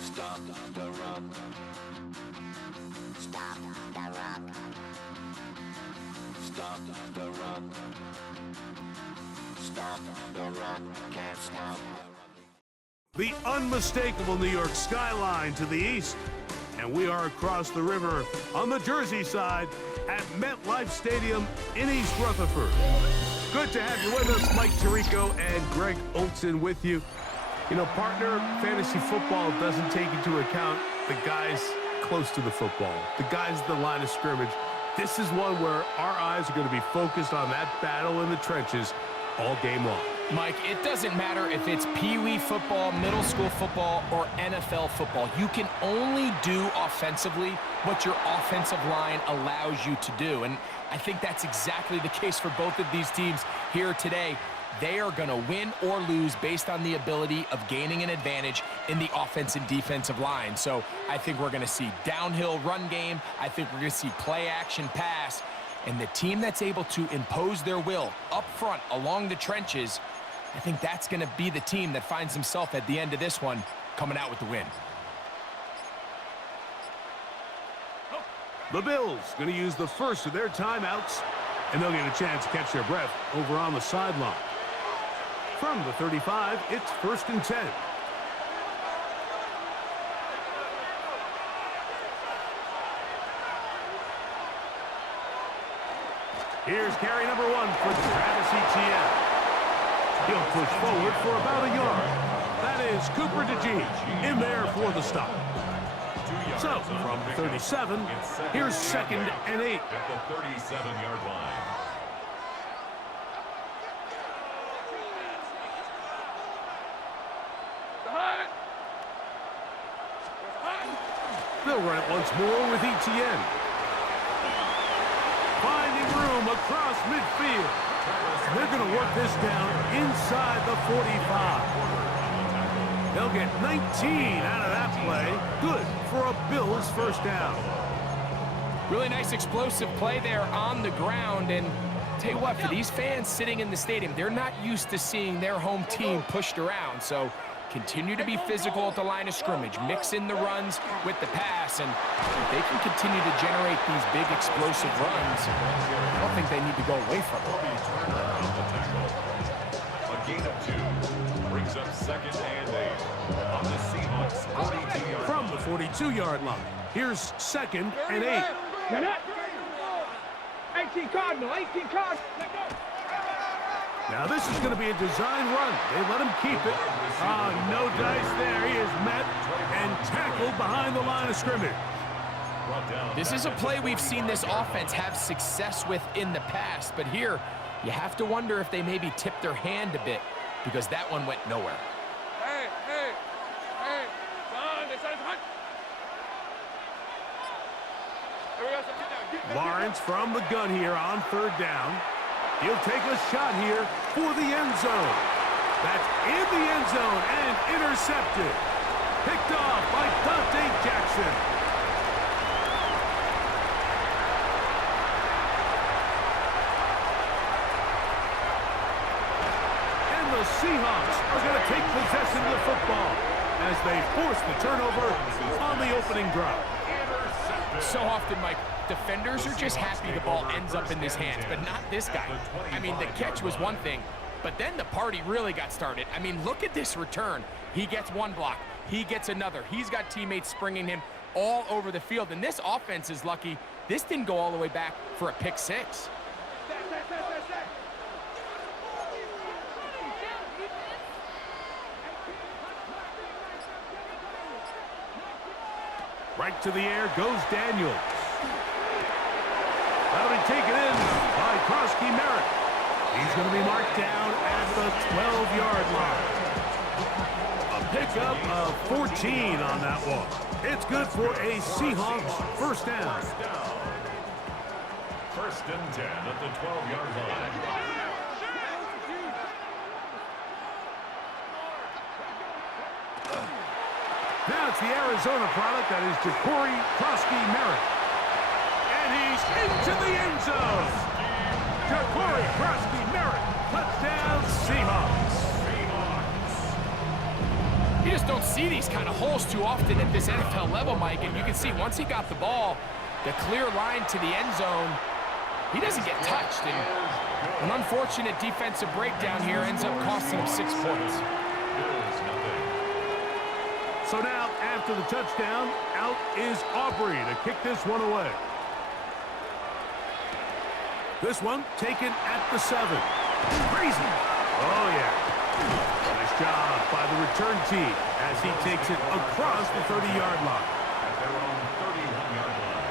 Stop the run. Stop the run. Stop the run. Stop the run. Can't stop. The unmistakable New York skyline to the east. And we are across the river on the Jersey side at MetLife Stadium in East Rutherford. Good to have you with us. Mike Tirico and Greg Olson with you. You know, partner, fantasy football doesn't take into account the guys close to the football, the guys at the line of scrimmage. This is one where our eyes are going to be focused on that battle in the trenches all game long. Mike, it doesn't matter if it's Pee-wee football, middle school football, or NFL football. You can only do offensively what your offensive line allows you to do. And I think that's exactly the case for both of these teams here today. They are going to win or lose based on the ability of gaining an advantage in the offense and defensive line. So I think we're going to see downhill run game. I think we're going to see play action pass. And the team that's able to impose their will up front along the trenches, I think that's going to be the team that finds himself at the end of this one coming out with the win. The Bills going to use the first of their timeouts, and they'll get a chance to catch their breath over on the sideline. From the 35, it's 1st and 10. Here's carry number 1 for Travis Etienne. He'll push forward for about a yard. That is Cooper DeGene in there for the stop. So, from 37, here's 2nd and 8. At the 37-yard line. They'll run it once more with Etienne. Finding room across midfield. They're going to work this down inside the 45. They'll get 19 out of that play. Good for a Bills first down. Really nice explosive play there on the ground. And tell you what, for these fans sitting in the stadium, they're not used to seeing their home team pushed around. So continue to be physical at the line of scrimmage. Mix in the runs with the pass. And if they can continue to generate these big explosive runs, I don't think they need to go away from it. A gain of 2 brings up 2nd and 8 on the Seahawks 42-yard. From the 42-yard line, here's 2nd and 8. 18 Cardinal, 18 Cardinal. Now this is going to be a design run. They let him keep it. No dice there. He is met and tackled behind the line of scrimmage. This is a play we've seen this offense have success with in the past, but here you have to wonder if they maybe tipped their hand a bit because that one went nowhere. Hey, Lawrence from the gun here on 3rd down. He'll take a shot here for the end zone. That's in the end zone and intercepted. Picked off by Dante Jackson. And the Seahawks are going to take possession of the football as they force the turnover on the opening drive. So often, Mike, defenders are just happy the ball ends up in his hands, but not this guy. I mean, the catch was one thing, but then the party really got started. I mean, look at this return. He gets one block. He gets another. He's got teammates springing him all over the field, and this offense is lucky. This didn't go all the way back for a pick 6. Right to the air goes Daniels. That'll be taken in by Krosky Merritt. He's going to be marked down at the 12-yard line. A pickup of 14 on that one. It's good for a Seahawks first down. 1st and 10 at the 12-yard line. Now it's the Arizona product. That is Ja'Cory Merritt. And he's into the end zone. Ja'Cory Merritt. Touchdown, Seahawks. You just don't see these kind of holes too often at this NFL level, Mike. And you can see once he got the ball, the clear line to the end zone, he doesn't get touched. And an unfortunate defensive breakdown here ends up costing him 6 points. So now, after the touchdown, out is Aubrey to kick this one away. This one taken at the 7. Crazy. Oh, yeah. Nice job by the return team as he takes it across the 30-yard line. At their own 31-yard line.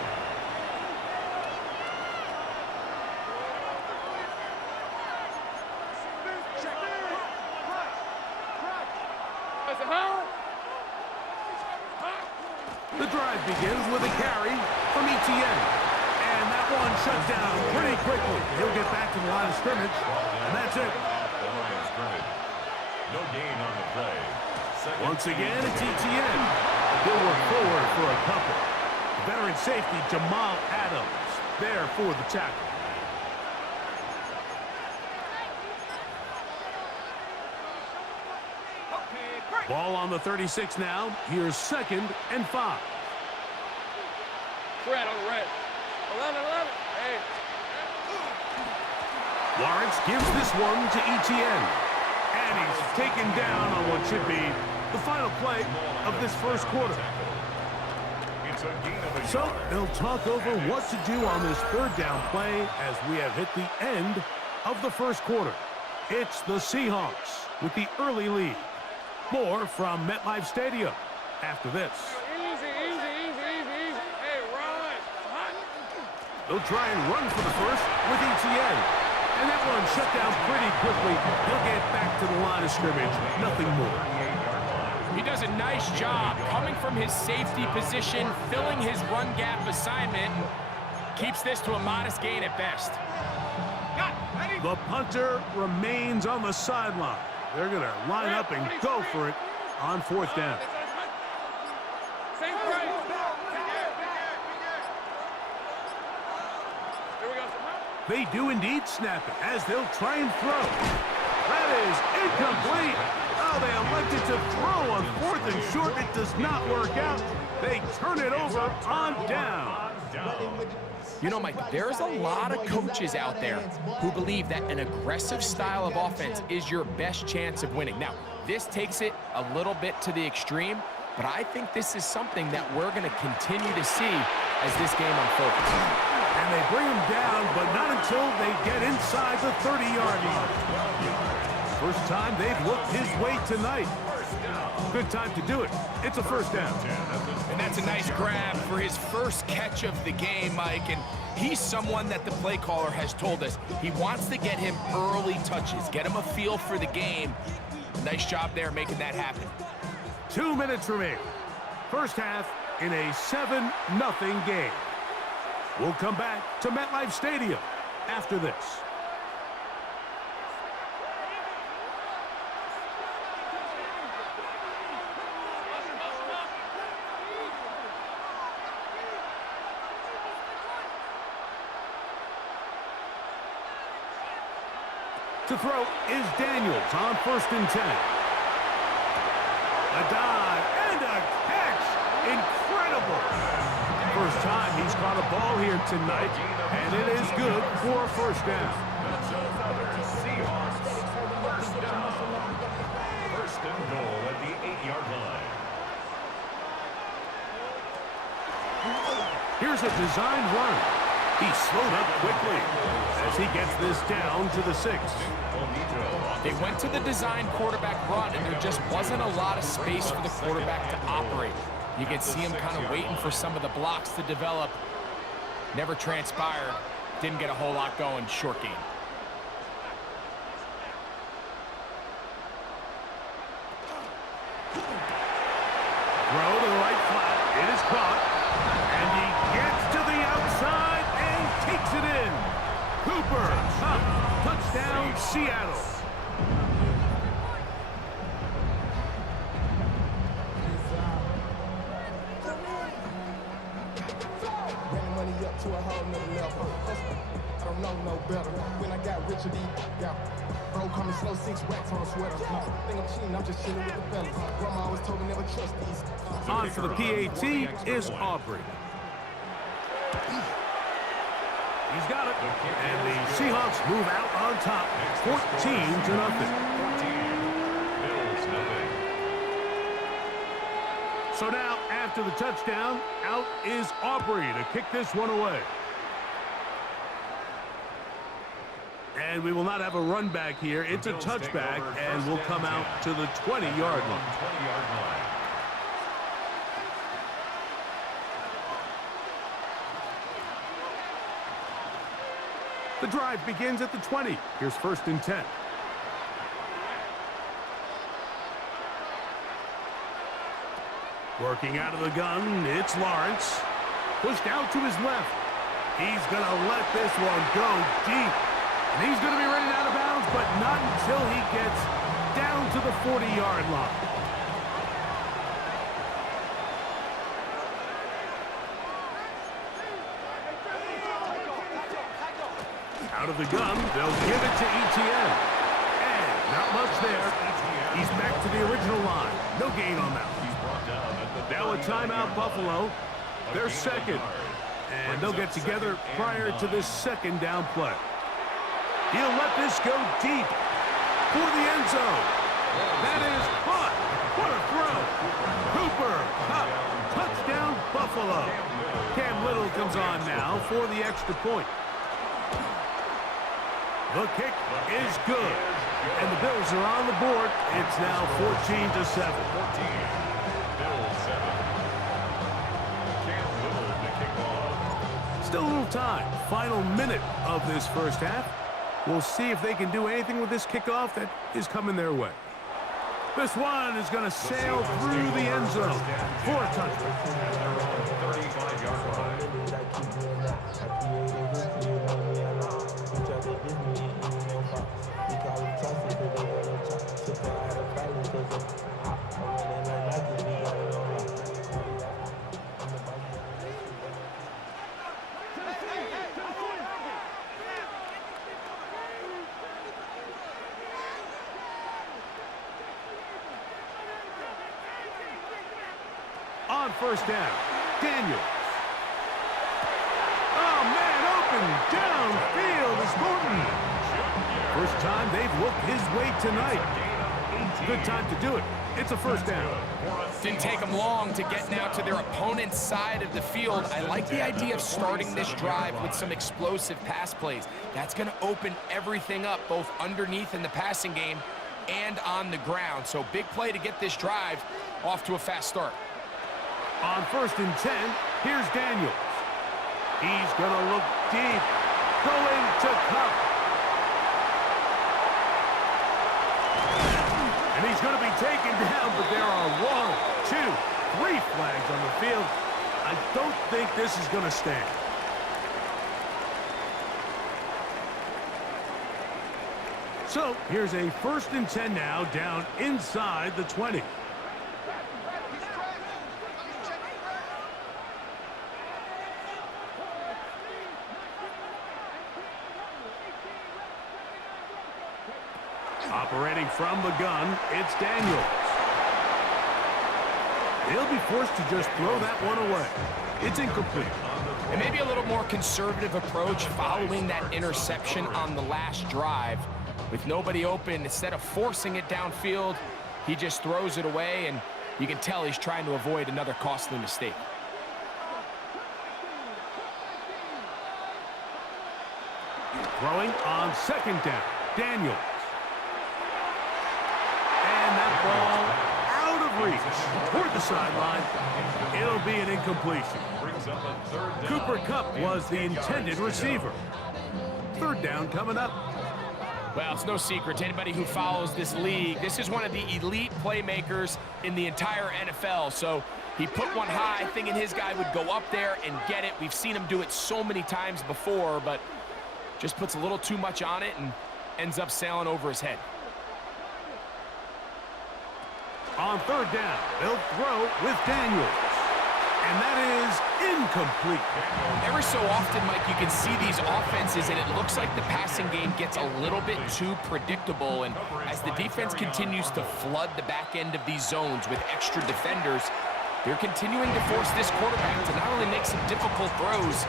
The drive begins with a carry from Etienne. And that one shut down pretty quickly. He'll get back to the line of scrimmage, and that's it. No gain on the play. Once again, it's Etienne. He'll work forward for a couple. Veteran safety Jamal Adams there for the tackle. Ball on the 36 now. Here's 2nd and 5. Red on the red. 11. Hey. Lawrence gives this one to Etienne. And he's taken down on what should be the final play of this first quarter. It's a gain of a So yard. they'll talk over what to do on this 3rd down play as we have hit the end of the first quarter. It's the Seahawks with the early lead. More from MetLife Stadium after this. Easy. Hey, run. They'll try and run for the first with Etienne. And that one shut down pretty quickly. He'll get back to the line of scrimmage. Nothing more. He does a nice job coming from his safety position, filling his run gap assignment, keeps this to a modest gain at best. The punter remains on the sideline. They're going to line up and go for it on 4th down. Same play. Here we go. They do indeed snap it as they'll try and throw. That is incomplete. Oh, they elected to throw on 4th and short. It does not work out. They turn it over on down. You know, Mike, there's a lot of coaches out there who believe that an aggressive style of offense is your best chance of winning. Now, this takes it a little bit to the extreme, but I think this is something that we're going to continue to see as this game unfolds. And they bring him down, but not until they get inside the 30-yard line. First time they've looked his way tonight. Good time to do it. It's a 1st down. And that's a nice grab for his first catch of the game, Mike. And he's someone that the play caller has told us he wants to get him early touches, get him a feel for the game. Nice job there making that happen. 2 minutes remaining. First half in a 7-0 game. We'll come back to MetLife Stadium after this. To throw is Daniels on 1st and 10. A dive and a catch. Incredible. First time he's caught a ball here tonight, and it is good for a 1st down. Seahawks. 1st down. 1st and goal at the 8-yard line. Here's a designed run. He slowed up quickly as he gets this down to the 6. They went to the design quarterback run, and there just wasn't a lot of space for the quarterback to operate. You could see him kind of waiting for some of the blocks to develop. Never transpired. Didn't get a whole lot going. Short game. Throw to the right flat. It is caught. And he gets to the outside and takes it in. Cooper up. Touchdown, Seattle. to a whole nother level. I don't know no better. When I got richer, yeah. Bro, call me slow, 6 racks on a sweater. Think I'm cheating, I'm just chilling with the fellas. Grandma always told me never trust these. On for the PAT is Aubrey. He's got it. And the Seahawks move out on top, 14-0. So now, after the touchdown, out is Aubrey to kick this one away. And we will not have a run back here. It's a touchback, and will come out to the 20-yard line. The drive begins at the 20. Here's 1st and 10. Working out of the gun, it's Lawrence. Pushed out to his left. He's going to let this one go deep. And he's going to be running out of bounds, but not until he gets down to the 40-yard line. Out of the gun, they'll give it to Etienne. And not much there. He's back to the original line. No gain on that one. Now a timeout, Buffalo. They're second. And they'll get together prior to this 2nd down play. He'll let this go deep for the end zone. That is caught. What a throw. Cooper Kupp. Touchdown, Buffalo. Cam Little comes on now for the extra point. The kick is good. And the Bills are on the board. It's now 14-7. Still a little time. Final minute of this first half. We'll see if they can do anything with this kickoff that is coming their way. This one is going to sail through the end zone for a touchdown. 35-yard line. On 1st down, Daniels. Oh, man, open downfield is Morton. First time they've looked his way tonight. Good time to do it. It's a 1st down. Didn't take them long to get now to their opponent's side of the field. I like the idea of starting this drive with some explosive pass plays. That's going to open everything up, both underneath in the passing game and on the ground. So big play to get this drive off to a fast start. On 1st and 10, here's Daniels. He's going to look deep. Going to Kupp. And he's going to be taken down, but there are 1, 2, 3 flags on the field. I don't think this is going to stand. So here's a 1st and 10 now, down inside the 20. Operating from the gun, it's Daniels. He'll be forced to just throw that one away. It's incomplete. And maybe a little more conservative approach following that interception on the last drive. With nobody open, instead of forcing it downfield, he just throws it away, and you can tell he's trying to avoid another costly mistake. Throwing on 2nd down, Daniels. And that ball out of reach toward the sideline. It'll be an incompletion. Cooper Kupp was the intended receiver. 3rd down coming up. Well, it's no secret to anybody who follows this league. This is one of the elite playmakers in the entire NFL. So he put one high, thinking his guy would go up there and get it. We've seen him do it so many times before, but just puts a little too much on it and ends up sailing over his head. On 3rd down, they'll throw with Daniels. And that is incomplete. Every so often, Mike, you can see these offenses, and it looks like the passing game gets a little bit too predictable. And as the defense continues to flood the back end of these zones with extra defenders, they're continuing to force this quarterback to not only make some difficult throws,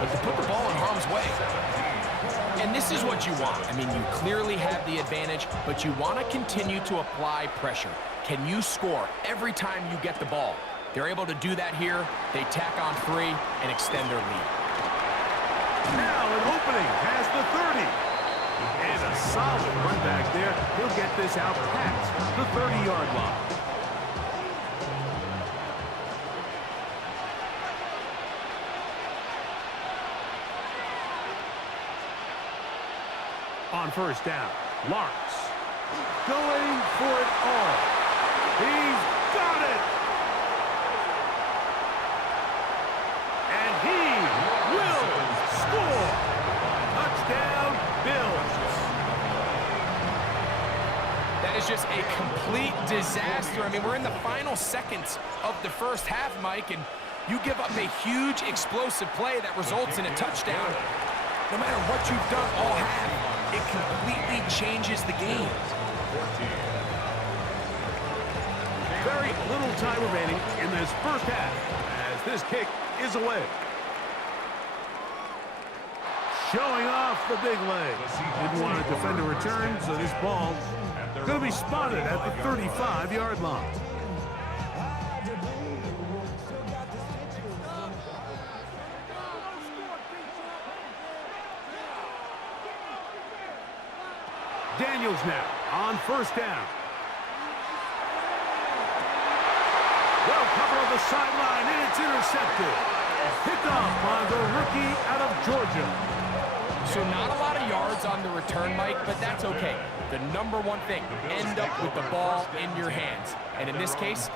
but to put the ball in harm's way. And this is what you want. I mean, you clearly have the advantage, but you want to continue to apply pressure. Can you score every time you get the ball? They're able to do that here. They tack on 3 and extend their lead. Now an opening past the 30. And a solid run back there. He'll get this out past the 30-yard line. On first down, Lawrence going for it all. He's got it. And he will score. Touchdown, Bills. That is just a complete disaster. I mean, we're in the final seconds of the first half, Mike, and you give up a huge explosive play that results in a touchdown. No matter what you've done all half, it completely changes the game. Very little time remaining in this first half as this kick is away. Showing off the big leg. Didn't want to defend a return, so this ball going to be spotted at the 35-yard line. Daniels now on first down. Well covered on the sideline, and it's intercepted. Picked off by the rookie out of Georgia. So not a lot of yards on the return, Mike, but that's okay. The number one thing, end up with the ball in your hands. And in this case,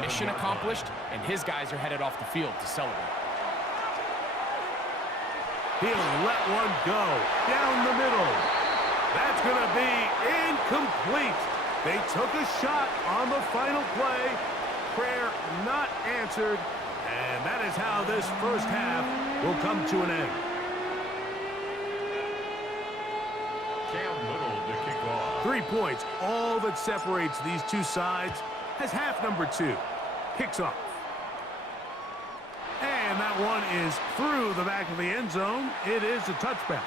mission accomplished, and his guys are headed off the field to celebrate. He'll let one go down the middle. That's going to be incomplete. They took a shot on the final play. Prayer not answered. And that is how this first half will come to an end. Cam Little to kick off. 3 points, all that separates these two sides, as half number 2 kicks off. And that one is through the back of the end zone. It is a touchback.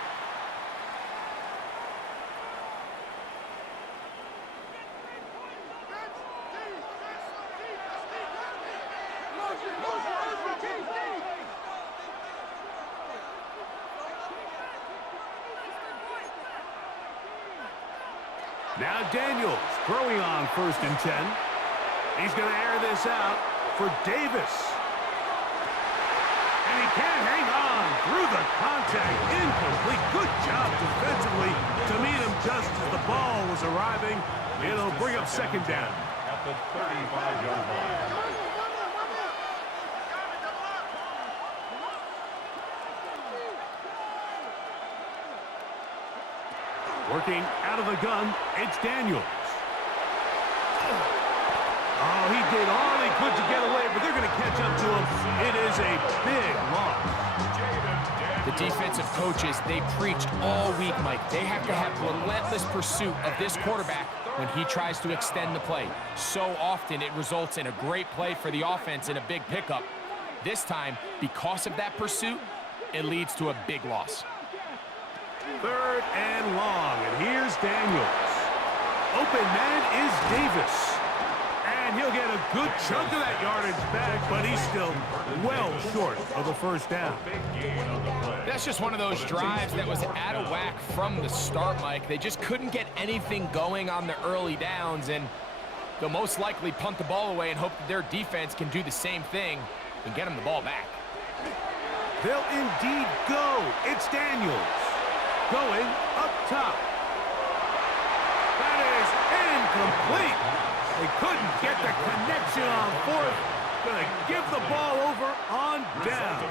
Now Daniels throwing on 1st and 10. He's going to air this out for Davis. And he can't hang on through the contact. Incomplete. Good job defensively to meet him just as the ball was arriving. It'll bring up 2nd down. At the 35-yard line. Working out of the gun, it's Daniels. Oh, he did all he could to get away, but they're going to catch up to him. It is a big loss. The defensive coaches, they preached all week, Mike. They have to have relentless pursuit of this quarterback when he tries to extend the play. So often it results in a great play for the offense and a big pickup. This time, because of that pursuit, it leads to a big loss. 3rd and long, and here's Daniels. Open man is Davis. And he'll get a good chunk of that yardage back, but he's still well short of the 1st down. That's just one of those drives that was out of whack from the start, Mike. They just couldn't get anything going on the early downs, and they'll most likely punt the ball away and hope that their defense can do the same thing and get them the ball back. They'll indeed go. It's Daniels. Going up top. That is incomplete. They couldn't get the connection on 4th. Gonna give the ball over on down.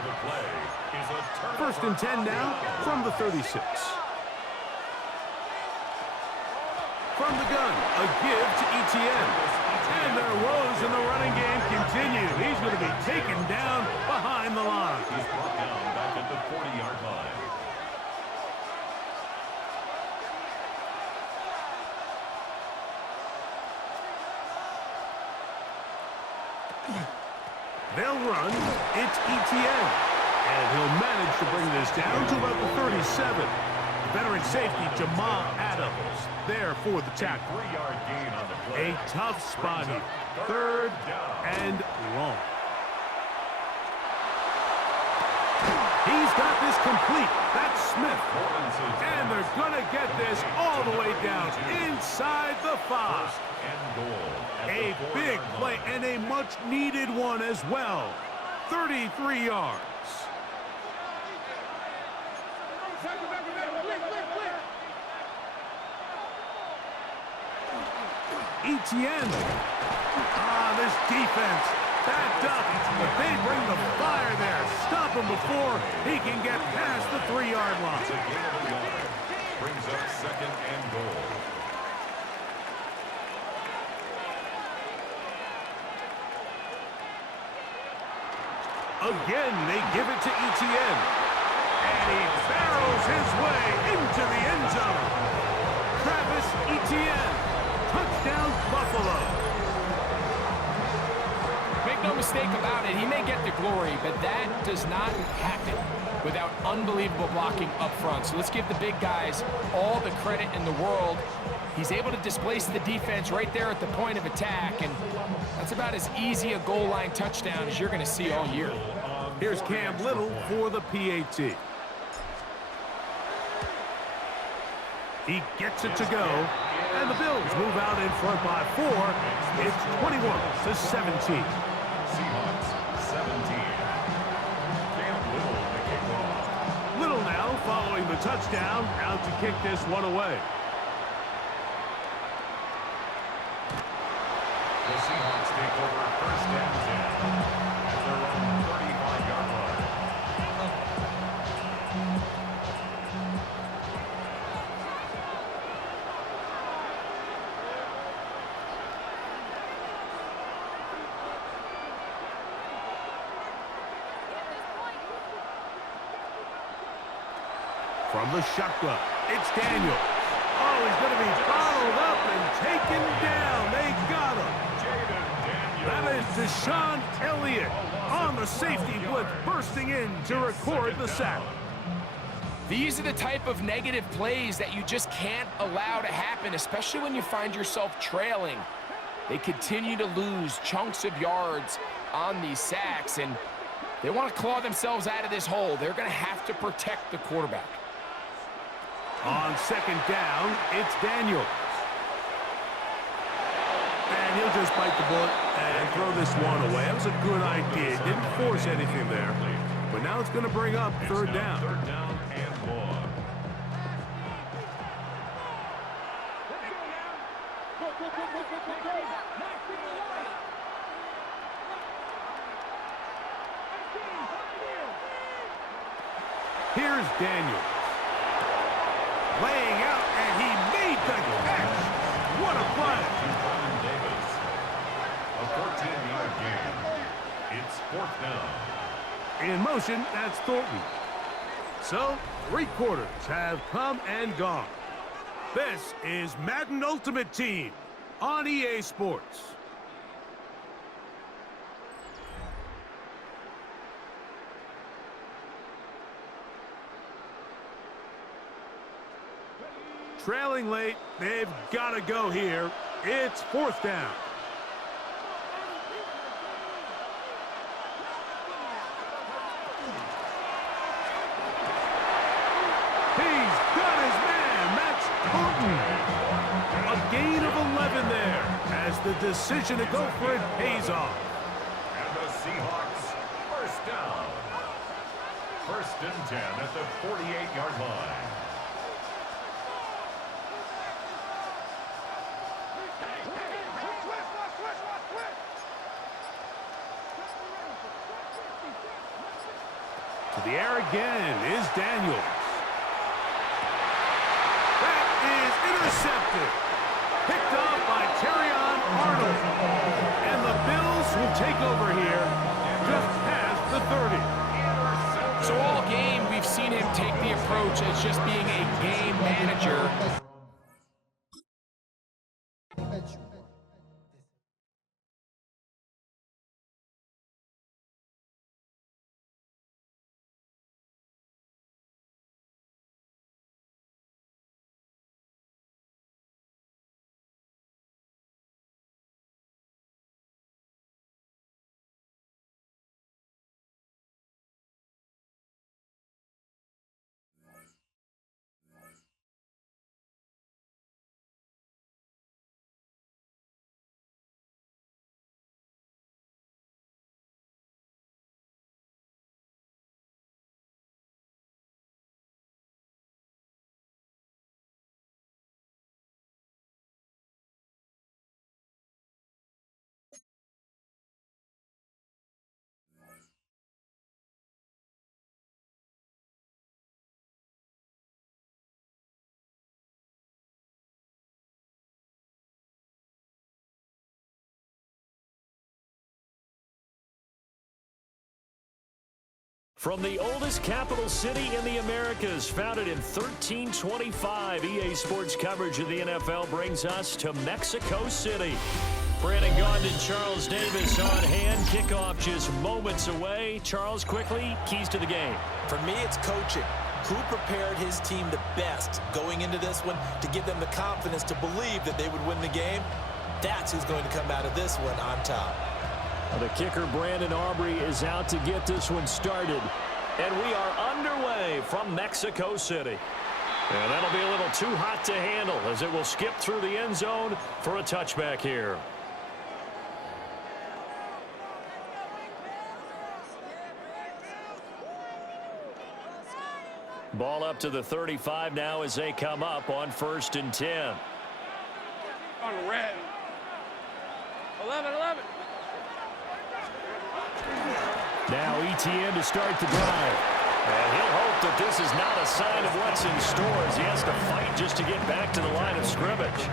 1st and 10 now from the 36. From the gun, a give to ETN. And their woes in the running game continue. He's going to be taken down behind the line. He's brought down back at the 40-yard line. They'll run. It's Etienne. And he'll manage to bring this down to about the 37. Veteran safety Jamal Adams there for the tackle. 3-yard gain on the play. A tough spot here. Third and long. He's got this complete. That's Smith. And they're going to get this all the way down inside the 5. A big play and a much-needed one as well. 33 yards. Etienne. This defense backed up, but they bring the fire there. Stop him before he can get past the 3-yard line. It's a gain of a yard. Brings up 2nd and goal. Again, they give it to Etienne. And he barrels his way into the end zone. Travis Etienne. Touchdown, Buffalo. Make no mistake about it, he may get the glory, but that does not happen without unbelievable blocking up front. So let's give the big guys all the credit in the world. He's able to displace the defense right there at the point of attack, and that's about as easy a goal line touchdown as you're going to see all year. Here's Cam Little for the PAT. He gets it to go, and the Bills move out in front by 4. It's 21-17. Seahawks 17. Cam Little to kick off. Little now following the touchdown, out to kick this one away. The Seahawks take over 1st and 10 at their own 35-yard line. From the shotgun, it's Daniel. Oh, he's going to be bottled up and taken down. They got him. That is Deshaun Elliott on the safety blitz, bursting in to record the sack. These are the type of negative plays that you just can't allow to happen, especially when you find yourself trailing. They continue to lose chunks of yards on these sacks, and they want to claw themselves out of this hole. They're going to have to protect the quarterback. On 2nd down, it's Daniels. And he'll just bite the bullet and throw this one away. That was a good idea. Didn't force anything there. But now it's going to bring up 3rd down. 3rd down and more. Here's Daniels. Laying out, and he made the catch. What a play. Davis. A 14-yard gain. It's 4th down. In motion, that's Thornton. So, 3 quarters have come and gone. This is Madden Ultimate Team on EA Sports. Trailing late, they've got to go here. It's 4th down. He's got his man. That's Thornton. A gain of 11 there as the decision to go for it pays off. And the Seahawks, 1st down. 1st and 10 at the 48-yard line. To the air again is Daniels. That is intercepted. Picked off by Terrion Arnold. will take over here just past the 30. So all game, we've seen him take the approach as just being a game manager. From the oldest capital city in the Americas, founded in 1325, EA Sports coverage of the NFL brings us to Mexico City. Brandon Gaudin and Charles Davis on hand. Kickoff just moments away. Charles, quickly, keys to the game. For me, it's coaching. Who prepared his team the best going into this one to give them the confidence to believe that they would win the game? That's who's going to come out of this one on top. The kicker, Brandon Aubrey, is out to get this one started. And we are underway from Mexico City. And that'll be a little too hot to handle as it will skip through the end zone for a touchback here. Ball up to the 35 now as they come up on 1st and 10. On red. 11. Now Etienne to start the drive. And he'll hope that this is not a sign of what's in store as he has to fight just to get back to the line of scrimmage.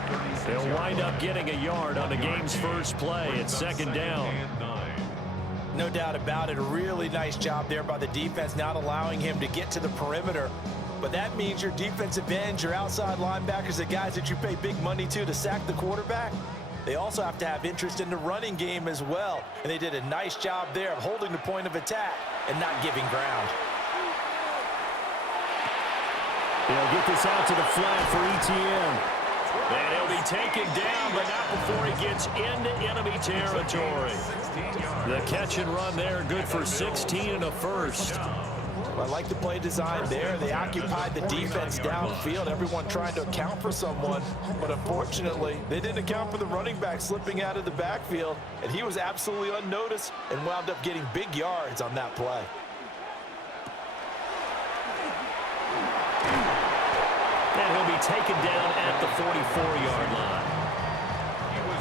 They'll wind up getting a yard on the game's first play at 2nd down. No doubt about it. A really nice job there by the defense, not allowing him to get to the perimeter. But that means your defensive ends, your outside linebackers, the guys that you pay big money to sack the quarterback, they also have to have interest in the running game as well. And they did a nice job there of holding the point of attack and not giving ground. They'll get this out to the flat for Etienne. And he'll be taken down, but not before he gets into enemy territory. The catch and run there, good for 16 and a first. I like the play design there. They occupied the defense downfield, everyone trying to account for someone. But unfortunately, they didn't account for the running back slipping out of the backfield. And he was absolutely unnoticed and wound up getting big yards on that play. And he'll be taken down at the 44-yard line.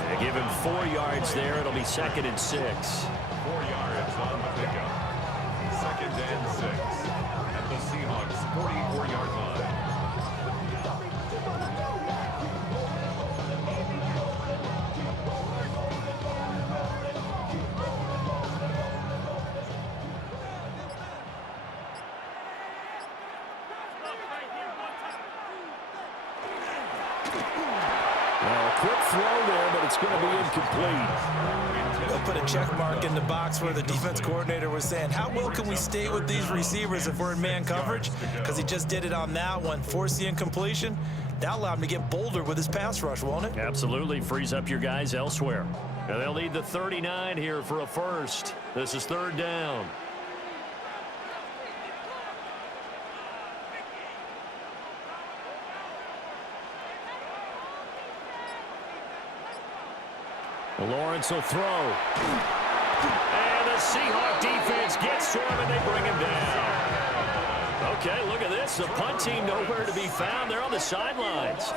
They give him 4 yards there. It'll be 2nd and 6. 4 yards on the pickup. 2nd and 6 at the Seahawks 44-yard line. Quick throw there, but it's going to be incomplete. They'll put a check mark in the box where the defense coordinator was saying, how well can we stay with these receivers if we're in man coverage? Because he just did it on that one, forced the incompletion. That allowed him to get bolder with his pass rush, won't it? Absolutely, frees up your guys elsewhere. And they'll need the 39 here for a first. This is 3rd down. Lawrence will throw. And the Seahawk defense gets to him, and they bring him down. Okay, look at this. The punt team nowhere to be found. They're on the sidelines.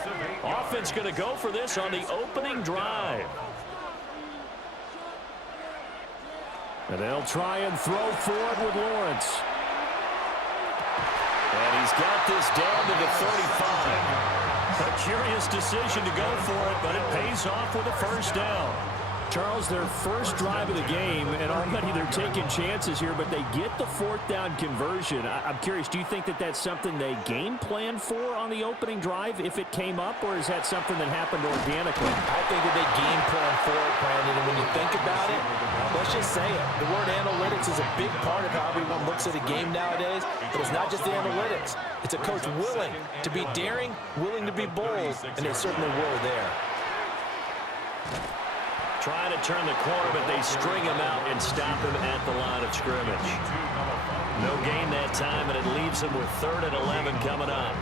Offense going to go for this on the opening drive. And they'll try and throw forward with Lawrence. And he's got this down to the 35. A curious decision to go for it, but it pays off with a 1st down. Charles, their first drive of the game, and already they're taking chances here, but they get the fourth down conversion. I'm curious, do you think that that's something they game plan for on the opening drive if it came up, or is that something that happened organically? I think that they game plan for it, Brandon, and when you think about it, let's just say it. The word analytics is a big part of how everyone looks at a game nowadays, but it's not just the analytics. It's a coach willing to be daring, willing to be bold, and they certainly were there. Trying to turn the corner, but they string him out and stop him at the line of scrimmage. No gain that time, and it leaves him with 3rd and 11 coming up.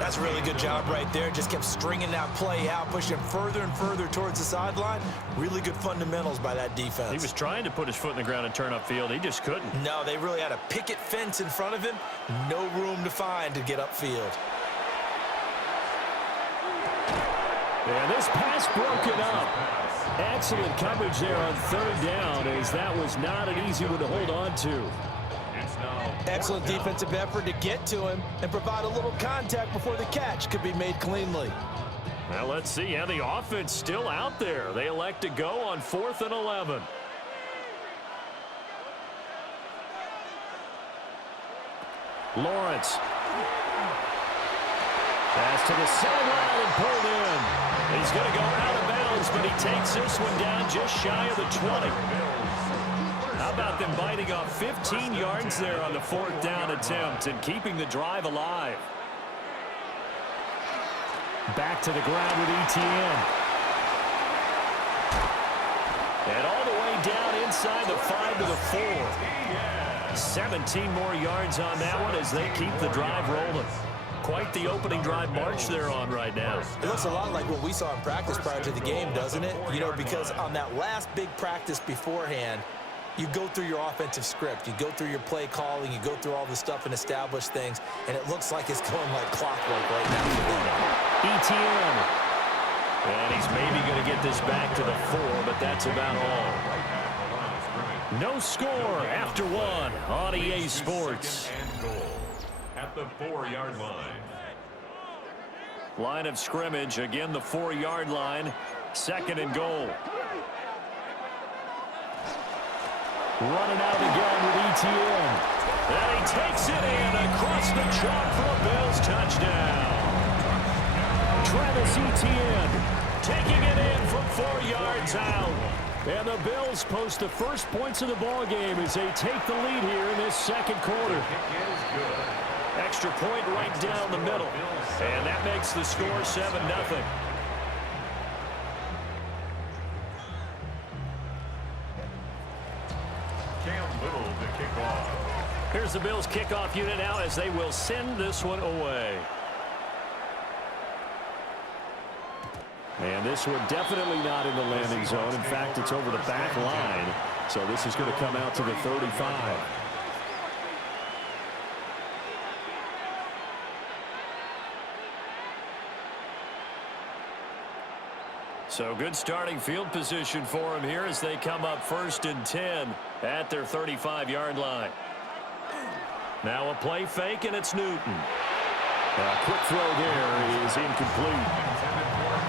That's a really good job right there. Just kept stringing that play out, pushing him further and further towards the sideline. Really good fundamentals by that defense. He was trying to put his foot in the ground and turn upfield. He just couldn't. No, they really had a picket fence in front of him. No room to find to get upfield. And this pass broken up. Excellent coverage there on 3rd down, as that was not an easy one to hold on to. Excellent defensive effort to get to him and provide a little contact before the catch could be made cleanly. Now let's see how the offense still out there. They elect to go on 4th and 11. Lawrence. Pass to the sideline and pulled in. He's going to go out of bounds, but he takes this one down just shy of the 20. How about them biting off 15 yards there on the 4th down attempt and keeping the drive alive? Back to the ground with ETN. And all the way down inside the 5 to the 4. 17 more yards on that one as they keep the drive rolling. Quite the opening drive march they're on right now. It looks a lot like what we saw in practice prior to the game, doesn't it? You know, because on that last big practice beforehand, you go through your offensive script. You go through your play calling. You go through all the stuff and establish things. And it looks like it's going like clockwork right now for them. ETN. And he's maybe going to get this back to the 4, but that's about all. No score after 1 on EA Sports. At the 4-yard line. Line of scrimmage, again the 4-yard line. 2nd and goal. Running out of the gun with ETN. And he takes it in across the chalk for a Bills touchdown. Travis Etienne taking it in from 4 yards out. And the Bills post the first points of the ball game as they take the lead here in this 2nd quarter. Extra point right down the middle. And that makes the score 7-0. Here's the Bills kickoff unit now as they will send this one away. And this one definitely not in the landing zone. In fact, it's over the back line. So this is going to come out to the 35. So good starting field position for him here as they come up 1st and 10 at their 35-yard line. Now a play fake, and it's Newton. A quick throw there is incomplete.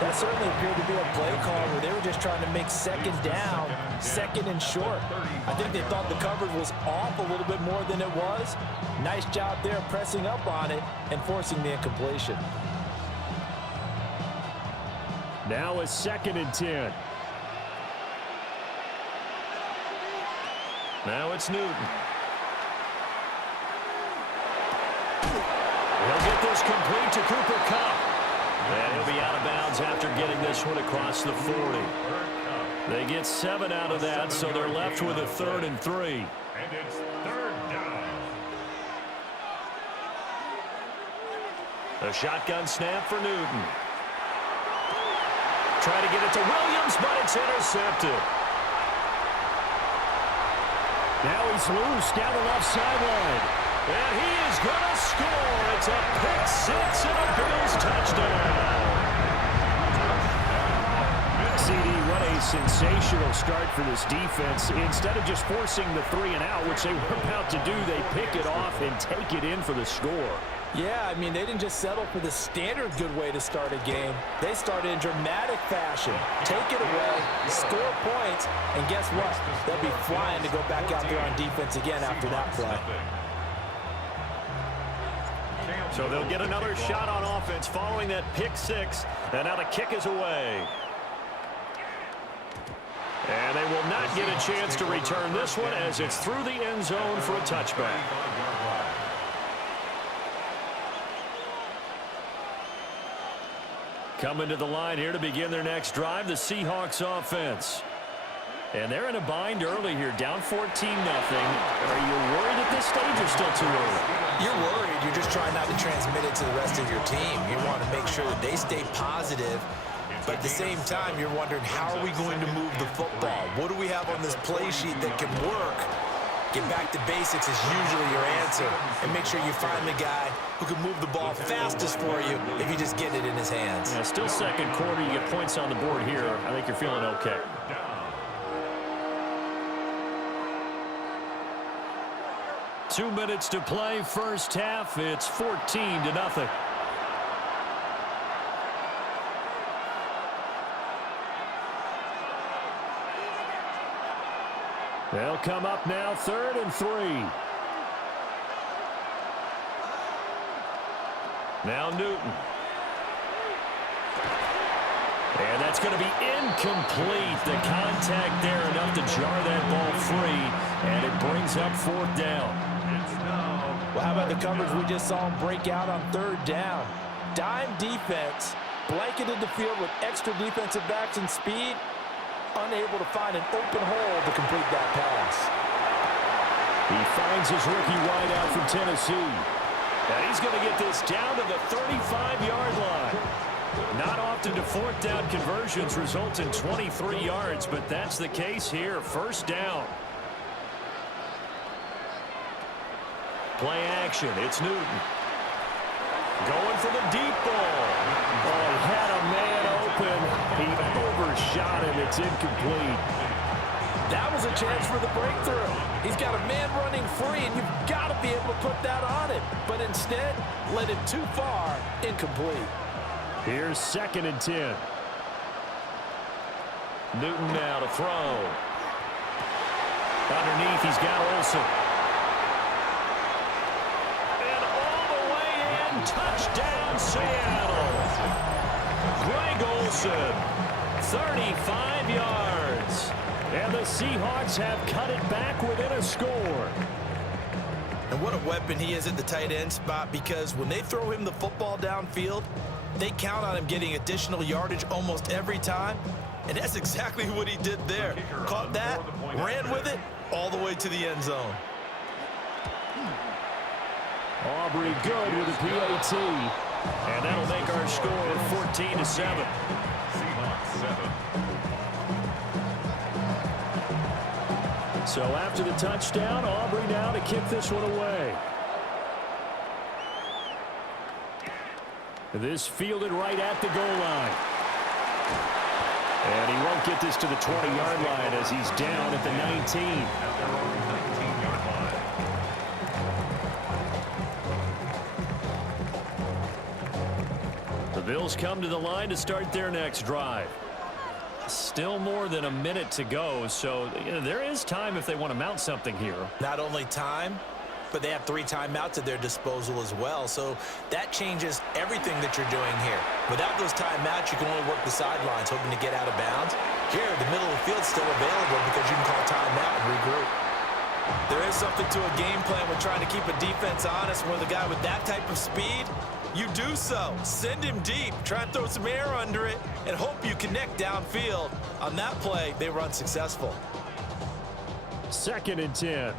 That certainly appeared to be a play call where they were just trying to make 2nd down, 2nd and short. I think they thought the coverage was off a little bit more than it was. Nice job there pressing up on it and forcing the incompletion. Now a 2nd and 10. Now it's Newton. He'll get this complete to Cooper Kupp. And he'll be out of bounds after getting this one across the 40. They get 7 out of that, so they're left with a 3rd and 3. And it's 3rd down. A shotgun snap for Newton. Try to get it to Williams, but it's intercepted. Now he's loose down the left sideline. And he is going to score. It's a pick 6 and a Bills touchdown. CD, what a a sensational start for this defense. Instead of just forcing the 3-and-out, which they were about to do, they pick it off and take it in for the score. Yeah, I mean, they didn't just settle for the standard good way to start a game. They started in dramatic fashion. Take it away, score points, and guess what? They'll be flying to go back out there on defense again after that play. So they'll get another shot on offense following that pick six. And now the kick is away. And they will not get a chance to return this one as it's through the end zone for a touchback. Coming to the line here to begin their next drive, the Seahawks offense. And they're in a bind early here, down 14-0. Are you worried at this stage or still too early? You're worried. You're just trying not to transmit it to the rest of your team. You want to make sure that they stay positive. But at the same time, you're wondering, how are we going to move the football? What do we have on this play sheet that can work? Get back to basics is usually your answer. And make sure you find the guy who can move the ball fastest for you if you just get it in his hands. Yeah, still second quarter. You get points on the board here. I think you're feeling okay. 2 minutes to play, first half. It's 14-0. They'll come up now, 3rd and 3. Now Newton. And that's going to be incomplete. The contact there enough to jar that ball free. And it brings up 4th down. Well, how about the coverage we just saw him break out on 3rd down? Dime defense, blanketed the field with extra defensive backs and speed, unable to find an open hole to complete that pass. He finds his rookie wideout from Tennessee. And he's going to get this down to the 35-yard line. Not often do 4th down conversions result in 23 yards, but that's the case here. 1st down. Play action. It's Newton. Going for the deep ball. Oh, he had a man open. He overshot him. It's incomplete. That was a chance for the breakthrough. He's got a man running free, and you've got to be able to put that on him. But instead, led it too far, incomplete. Here's 2nd and 10. Newton now to throw. Underneath, he's got Olsen. Touchdown, Seattle. Greg Olsen, 35 yards. And the Seahawks have cut it back within a score. And what a weapon he is at the tight end spot, because when they throw him the football downfield, they count on him getting additional yardage almost every time. And that's exactly what he did there. Caught that, ran with it, all the way to the end zone. Aubrey good with a PAT. And that'll make our score 14-7. Seahawks 7. So after the touchdown, Aubrey now to kick this one away. This fielded right at the goal line. And he won't get this to the 20-yard line as he's down at the 19. The Bills come to the line to start their next drive. Still more than a minute to go, so there is time if they want to mount something here. Not only time, but they have 3 timeouts at their disposal as well, so that changes everything that you're doing here. Without those timeouts, you can only work the sidelines, hoping to get out of bounds. Here, the middle of the field's still available because you can call timeout and regroup. There is something to a game plan when trying to keep a defense honest. With a guy with that type of speed, you do so. Send him deep. Try and throw some air under it and hope you connect downfield. On that play, they were unsuccessful. 2nd and 10.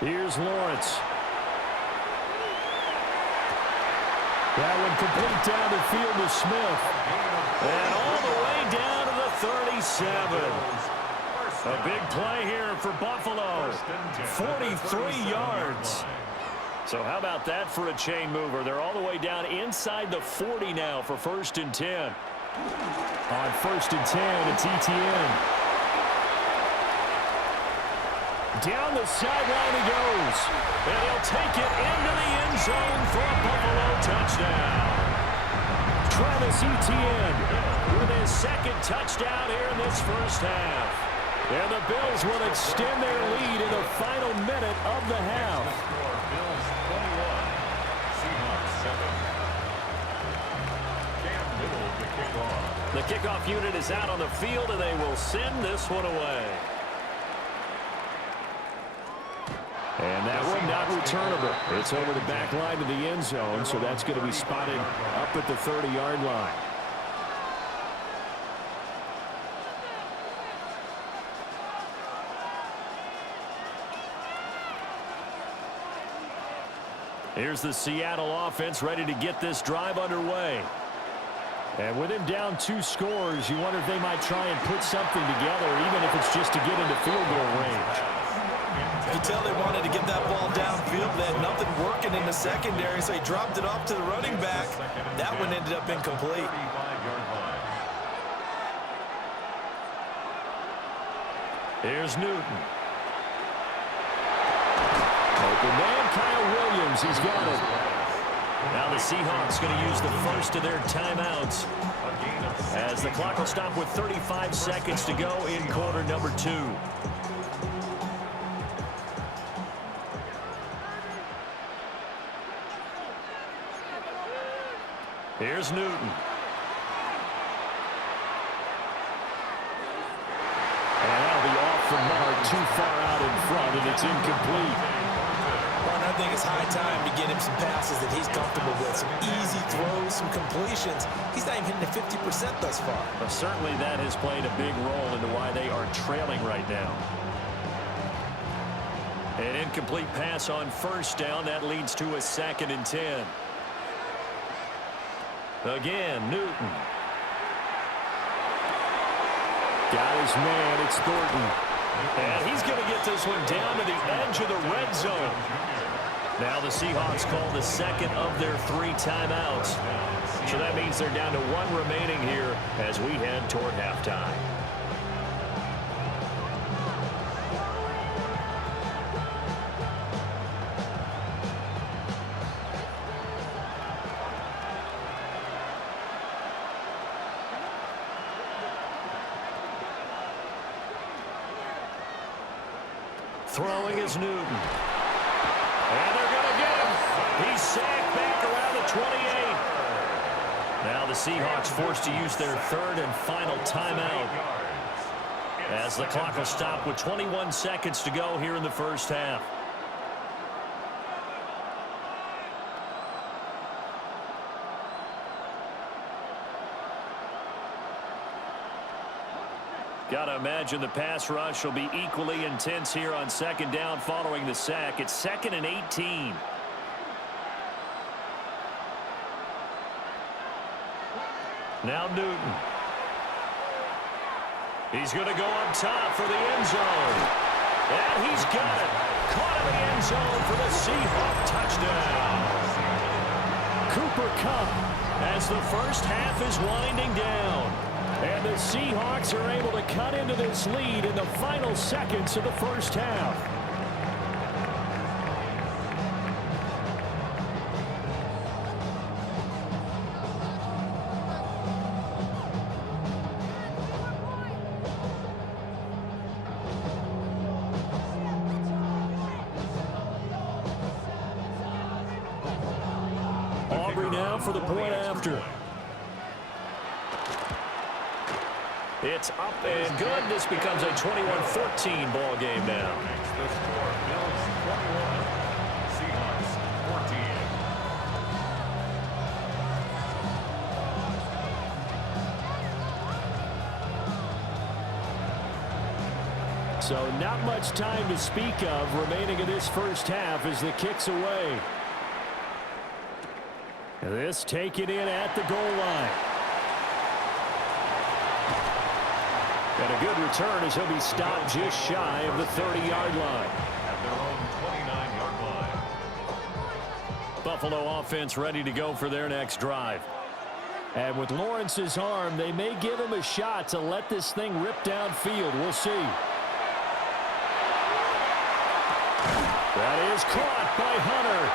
Here's Lawrence. That one complete down the field to Smith. And all the way down to the 37. A big play here for Buffalo. 43 yards. So how about that for a chain mover? They're all the way down inside the 40 now for 1st and 10. On 1st and 10, it's Etienne. Down the sideline he goes. And he'll take it into the end zone for a Buffalo touchdown. Travis Etienne with his 2nd touchdown here in this first half. And the Bills will extend their lead in the final minute of the half. Bills 21, Seahawks 7. Cam Newell to kick off. The kickoff unit is out on the field, and they will send this one away. And that one not returnable. It's over the back line to the end zone, so that's going to be spotted up at the 30-yard line. Here's the Seattle offense ready to get this drive underway. And with him down 2 scores, you wonder if they might try and put something together, even if it's just to get into field goal range. You can tell they wanted to get that ball downfield. They had nothing working in the secondary, so he dropped it off to the running back. That one ended up incomplete. Here's Newton. Open man, Kyle Williams. He's got it. Now the Seahawks going to use the first of their timeouts as the clock will stop with 35 seconds to go in quarter number 2. Here's Newton. And that'll be off the mark, too far out in front, and it's incomplete. Well, I think it's high time to get him some passes that he's comfortable with. Some easy throws, some completions. He's not even hitting the 50% thus far. Well, certainly that has played a big role into why they are trailing right now. An incomplete pass on 1st down. That leads to a 2nd and 10. Again, Newton. Got his man. It's Thornton. And he's going to get this one down to the edge of the red zone. Now the Seahawks call the 2nd of their 3 timeouts. So that means they're down to 1 remaining here as we head toward halftime. Throwing is Newton. And they're going to get him. He's sacked back around the 28. Now the Seahawks forced to use their 3rd and final timeout as the clock will stop with 21 seconds to go here in the first half. Got to imagine the pass rush will be equally intense here on 2nd down following the sack. It's 2nd and 18. Now Newton. He's going to go up top for the end zone. And he's got it. Caught in the end zone for the Seahawk touchdown. Cooper Kupp as the first half is winding down. And the Seahawks are able to cut into this lead in the final seconds of the first half. Aubrey now for the point after. It's up and good. This becomes a 21-14 ball game now. The score, Bills 21, Seahawks 14. So not much time to speak of remaining in this first half as the kick's away. This taken in at the goal line. And a good return as he'll be stopped just shy of the 30-yard line. At their own 29-yard line. Buffalo offense ready to go for their next drive. And with Lawrence's arm, they may give him a shot to let this thing rip downfield. We'll see. That is caught by Hunter.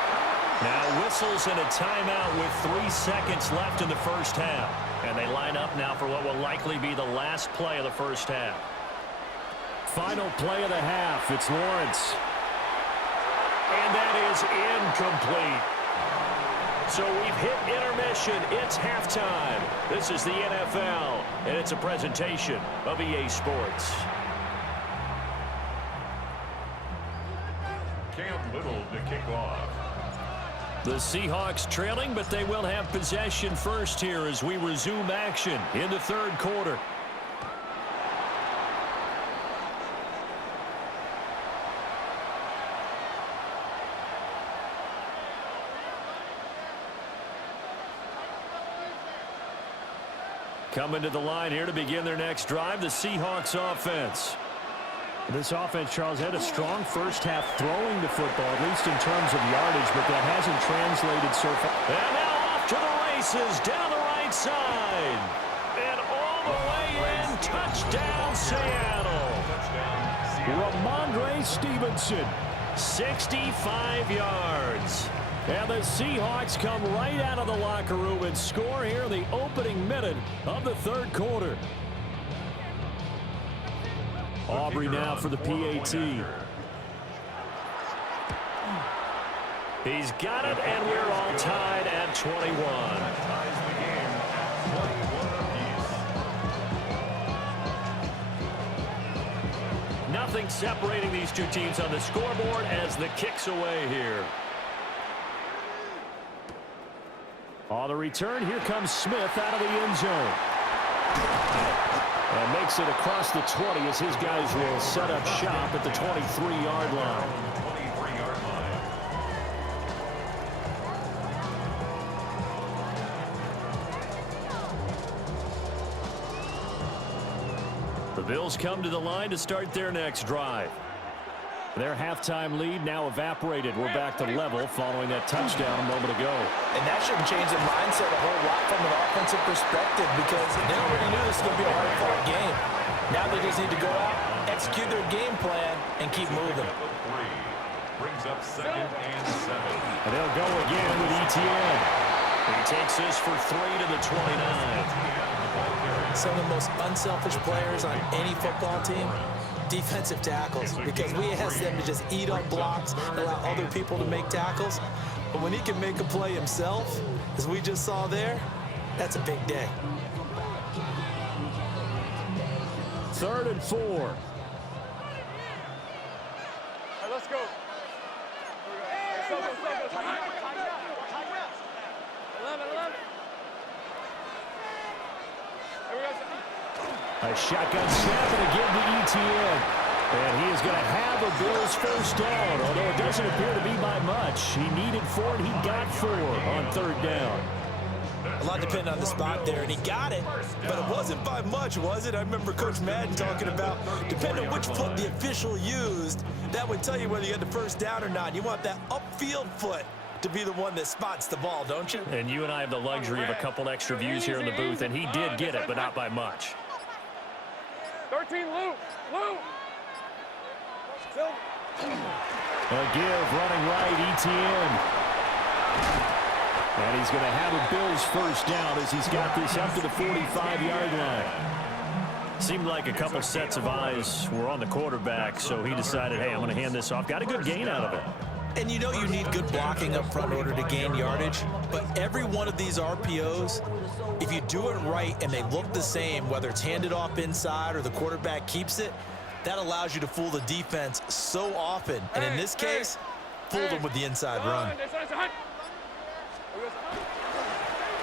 Now whistles and a timeout with 3 seconds left in the first half. And they line up now for what will likely be the last play of the first half. Final play of the half. It's Lawrence. And that is incomplete. So we've hit intermission. It's halftime. This is the NFL, and it's a presentation of EA Sports. Cam Little to kick off. The Seahawks trailing, but they will have possession first here as we resume action in the third quarter. Coming to the line here to begin their next drive, the Seahawks offense. This offense, Charles, had a strong first half throwing the football, at least in terms of yardage, but that hasn't translated so far. And now off to the races, down the right side. And all the way in, touchdown Seattle. Ramondre Stevenson, 65 yards. And the Seahawks come right out of the locker room and score here in the opening minute of the third quarter. Aubrey now for the PAT. He's got it, and we're all tied at 21. Ties the game at 21 apiece. Nothing separating these two teams on the scoreboard as the kick's away here. On the return, here comes Smith out of the end zone. And makes it across the 20 as his guys will set up shop at the 23-yard line. 23-yard line. The Bills come to the line to start their next drive. Their halftime lead now evaporated. We're back to level following that touchdown a moment ago. And that shouldn't change the mindset a whole lot from an offensive perspective because they already knew this was going to be a hard-fought game. Now they just need to go out, execute their game plan, and keep moving. Brings up 2nd and 7. And they'll go again with Etienne. He takes this for 3 to the 29. Some of the most unselfish players on any football team, defensive tackles, because we ask them to just eat up blocks, allow other people to make tackles. But when he can make a play himself, as we just saw there, that's a big day. 3rd and 4. All right, let's go. 11. A shotgun snap and again to Etienne. And he is going to have a Bills first down, although it doesn't appear to be by much. He needed 4 and he got 4 on 3rd down. A lot depending on the spot there, and he got it, but it wasn't by much, was it? I remember Coach Madden talking about, depending on which foot the official used, that would tell you whether you had the first down or not. You want that upfield foot to be the one that spots the ball, don't you? And you and I have the luxury of a couple extra views here in the booth, and he did get it, but not by much. 13, Lou. A give running right, Etienne. And he's going to have a Bills first down as he's got this up to the 45-yard line. Seemed like a couple sets of eyes were on the quarterback, so he decided, hey, I'm going to hand this off. Got a good gain out of it. And you know you need good blocking up front in order to gain yardage, but every one of these RPOs, if you do it right and they look the same, whether it's handed off inside or the quarterback keeps it, that allows you to fool the defense so often. And in this case, fooled them with the inside run.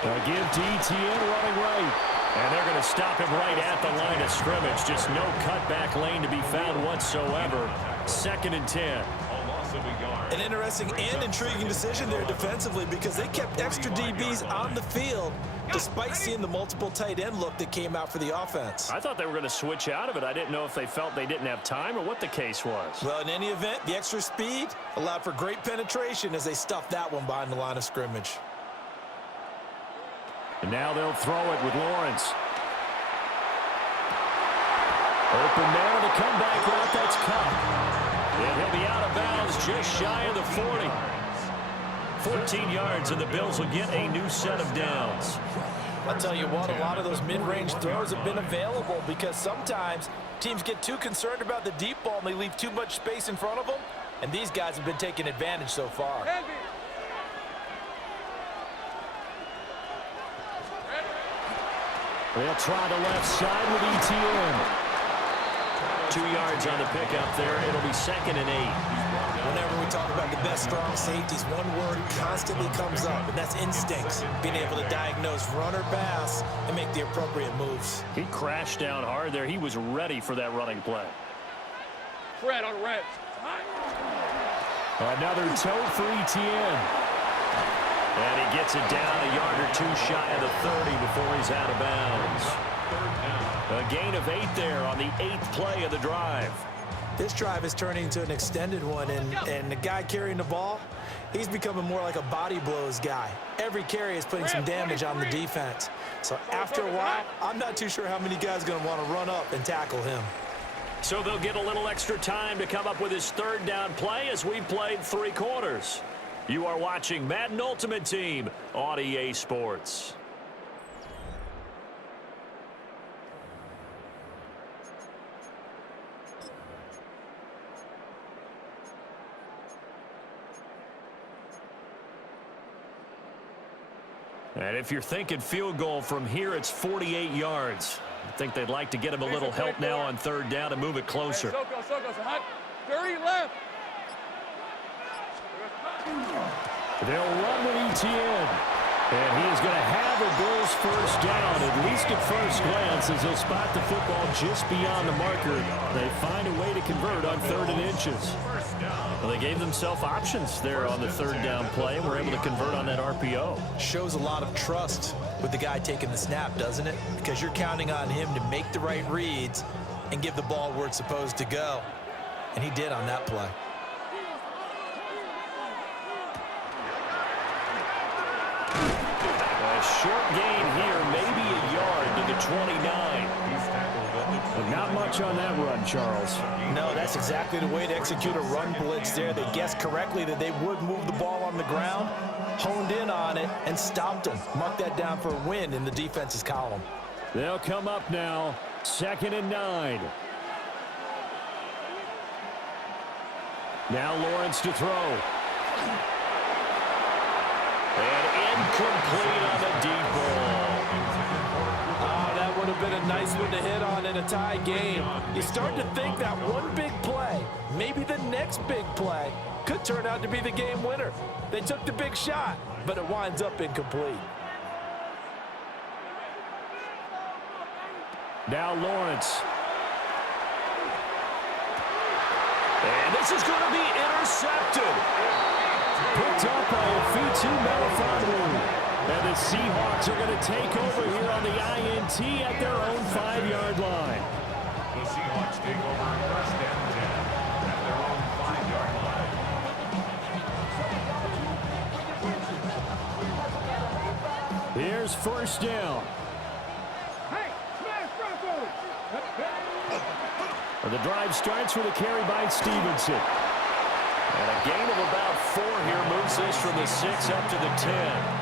A give to Etienne running right. And they're going to stop him right at the line of scrimmage. Just no cutback lane to be found whatsoever. 2nd and 10. loss of a yard. An interesting and intriguing decision there defensively because they kept extra DBs on the field despite seeing the multiple tight end look that came out for the offense. I thought they were going to switch out of it. I didn't know if they felt they didn't have time or what the case was. Well, in any event, the extra speed allowed for great penetration as they stuffed that one behind the line of scrimmage. And now they'll throw it with Lawrence. Open man on the comeback route. That's Cup. And he'll be out of bounds just shy of the 40. 14 yards, and the Bills will get a new set of downs. I'll tell you what, a lot of those mid-range throws have been available because sometimes teams get too concerned about the deep ball and they leave too much space in front of them, and these guys have been taking advantage so far. They'll try the left side with ETN. 2 yards on the pickup there. It'll be 2nd and 8. Whenever we talk about the best strong safeties, one word constantly comes up, and that's instincts. Being able to diagnose run or pass and make the appropriate moves. He crashed down hard there. He was ready for that running play. Fred on red. Another toe for ETN. And he gets it down a yard or two shy of the 30 before he's out of bounds. A gain of 8 there on the 8th play of the drive. This drive is turning into an extended one, and the guy carrying the ball, he's becoming more like a body blows guy. Every carry is putting some damage on the defense. So after a while, I'm not too sure how many guys are going to want to run up and tackle him. So they'll get a little extra time to come up with his 3rd down play as we played 3 quarters. You are watching Madden Ultimate Team on EA Sports. And if you're thinking field goal from here, it's 48 yards. I think they'd like to get him a little help now on 3rd down and move it closer. Dirty left. They'll run with ETN. And he is going to have the Bills' 1st down, at least at first glance, as they'll spot the football just beyond the marker. They find a way to convert on 3rd and inches. Well, they gave themselves options there on the 3rd down play and were able to convert on that RPO. Shows a lot of trust with the guy taking the snap, doesn't it? Because you're counting on him to make the right reads and give the ball where it's supposed to go. And he did on that play. A short gain here, maybe a yard to the 29. But not much on that run, Charles. No, that's exactly the way to execute a run blitz there. They guessed correctly that they would move the ball on the ground, honed in on it, and stopped them. Mark that down for a win in the defense's column. They'll come up now, 2nd and 9. Now Lawrence to throw. And incomplete on the deep ball. Oh, that would have been a nice one to hit on in a tie game. You start to think that one big play, maybe the next big play, could turn out to be the game winner. They took the big shot, but it winds up incomplete. Now Lawrence. And this is going to be intercepted. Picked up by Afitu Melifonwu. And the Seahawks are going to take over here on the INT at their own 5-yard line. The Seahawks take over 1st and 10 at their own 5-yard line. Here's 1st down. The drive starts with a carry by Stevenson. And a gain of about 4 here moves this from the 6 up to the 10.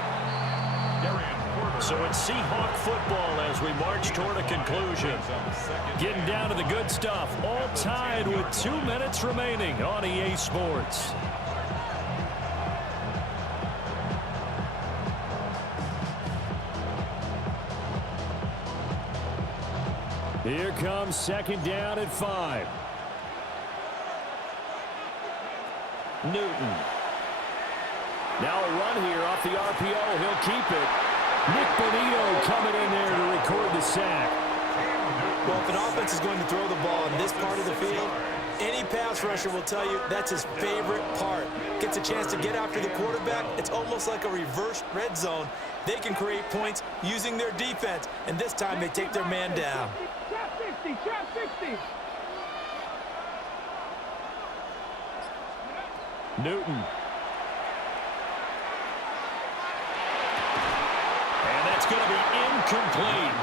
So it's Seahawk football as we march toward a conclusion. Getting down to the good stuff. All tied with 2 minutes remaining on EA Sports. Here comes 2nd down at 5. Newton. Now a run here off the RPO. He'll keep it. Nick Bonito coming in there to record the sack. Well, if an offense is going to throw the ball in this part of the field, Any pass rusher will tell you that's his favorite part. Gets a chance to get after the quarterback. It's almost like a reverse red zone. They can create points using their defense, and this time they take their man down. Trap 60, trap 60. Newton. And that's going to be incomplete.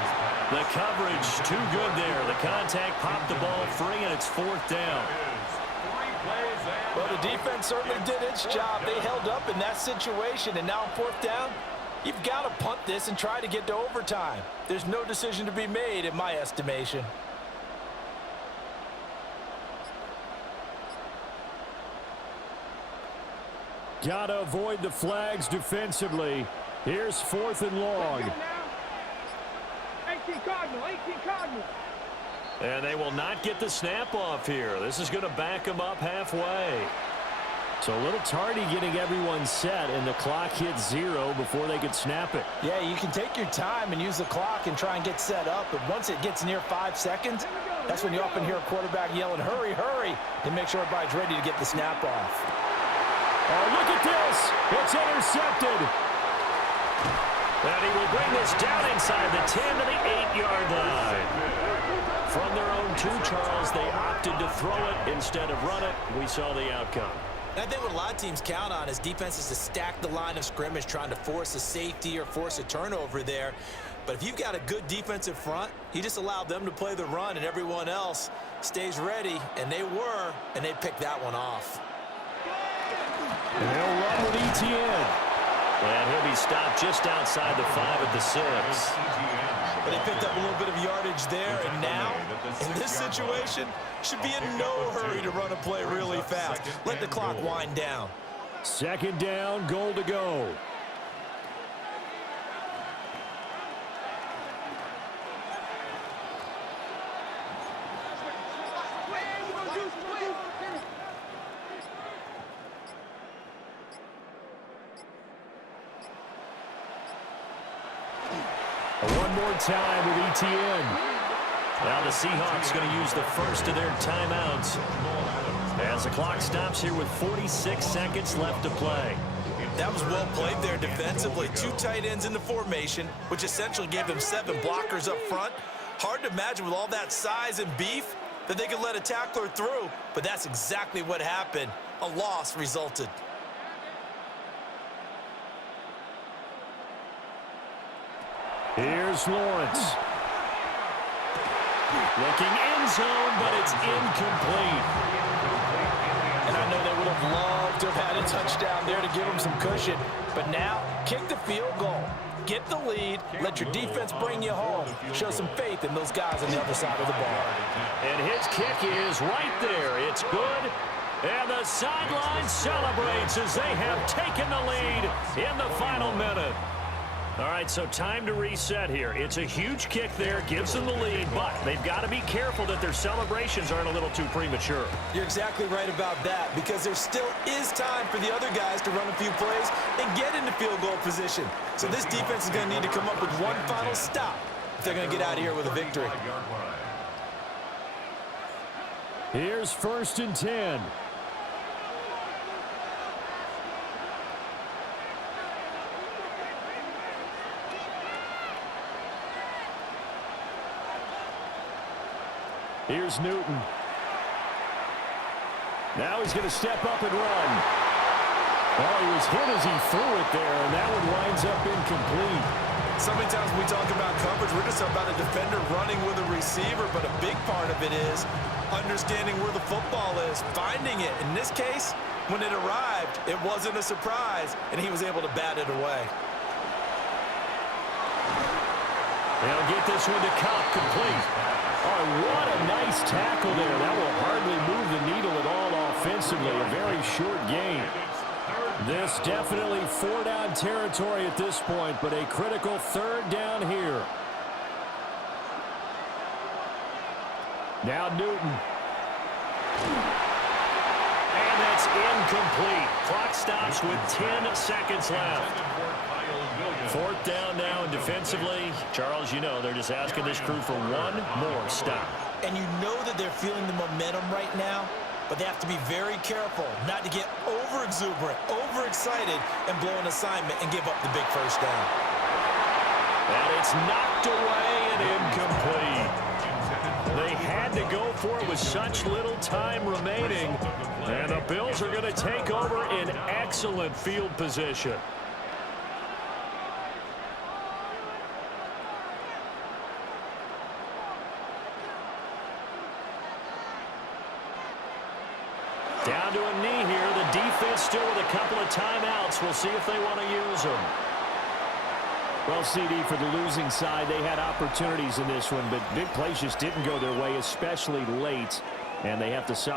The coverage too good there. The contact popped the ball free, and it's 4th down. Well, the defense certainly did its job. They held up in that situation, and now on 4th down, you've got to punt this and try to get to overtime. There's no decision to be made in my estimation. Got to avoid the flags defensively. Here's 4th and long. 18 Cardinal, 18 Cardinal. And they will not get the snap off here. This is going to back them up halfway. So a little tardy getting everyone set, and the clock hits 0 before they could snap it. Yeah, you can take your time and use the clock and try and get set up, but once it gets near 5 seconds, that's when you often hear a quarterback yelling, hurry, hurry, and make sure everybody's ready to get the snap off. Oh, look at this. It's intercepted. And he will bring this down inside the 10 to the 8-yard line. From their own 2, Charles, they opted to throw it instead of run it. We saw the outcome. And I think what a lot of teams count on is defenses to stack the line of scrimmage, trying to force a safety or force a turnover there. But if you've got a good defensive front, you just allow them to play the run, and everyone else stays ready, and they were, and they picked that one off. And they'll run with ETN. And he'll be stopped just outside the 5 at the 6. But they picked up a little bit of yardage there, and now, in this situation, should be in no hurry to run a play really fast. Let the clock wind down. 2nd down, goal to go. One more time with ETN. Now the Seahawks going to use the first of their timeouts as the clock stops here with 46 seconds left to play. That was well played there defensively. 2 tight ends in the formation, which essentially gave them 7 blockers up front. Hard to imagine with all that size and beef that they could let a tackler through, but that's exactly what happened. A loss resulted. Here's Lawrence. Looking end zone, but it's incomplete. And I know they would have loved to have had a touchdown there to give them some cushion. But now, kick the field goal. Get the lead. Let your defense bring you home. Show some faith in those guys on the other side of the ball. And his kick is right there. It's good. And the sideline celebrates as they have taken the lead in the final minute. All right, so time to reset here. It's a huge kick there, gives them the lead, but they've got to be careful that their celebrations aren't a little too premature. You're exactly right about that, because there still is time for the other guys to run a few plays and get into field goal position. So this defense is going to need to come up with one final stop if they're going to get out of here with a victory. Here's 1st and 10. Here's Newton. Now he's going to step up and run. Well, he was hit as he threw it there, and that one winds up incomplete. So many times when we talk about coverage, we're just about a defender running with a receiver, but a big part of it is understanding where the football is, finding it. In this case, when it arrived, it wasn't a surprise, and he was able to bat it away. They'll get this one to Cup, complete. Oh, what a nice tackle there. That will hardly move the needle at all offensively. A very short game. This definitely 4-down territory at this point, but a critical 3rd down here. Now Newton. And that's incomplete. Clock stops with 10 seconds left. 4th down now, and defensively, Charles, you know, they're just asking this crew for one more stop. And you know that they're feeling the momentum right now. but they have to be very careful not to get over-exuberant, overexcited, and blow an assignment and give up the big first down. And it's knocked away and incomplete. They had to go for it with such little time remaining. And the Bills are going to take over in excellent field position. Down to a knee here. The defense still with a couple of timeouts. We'll see if they want to use them. Well, CD, for the losing side, they had opportunities in this one, but big plays just didn't go their way, especially late, and they have to suffer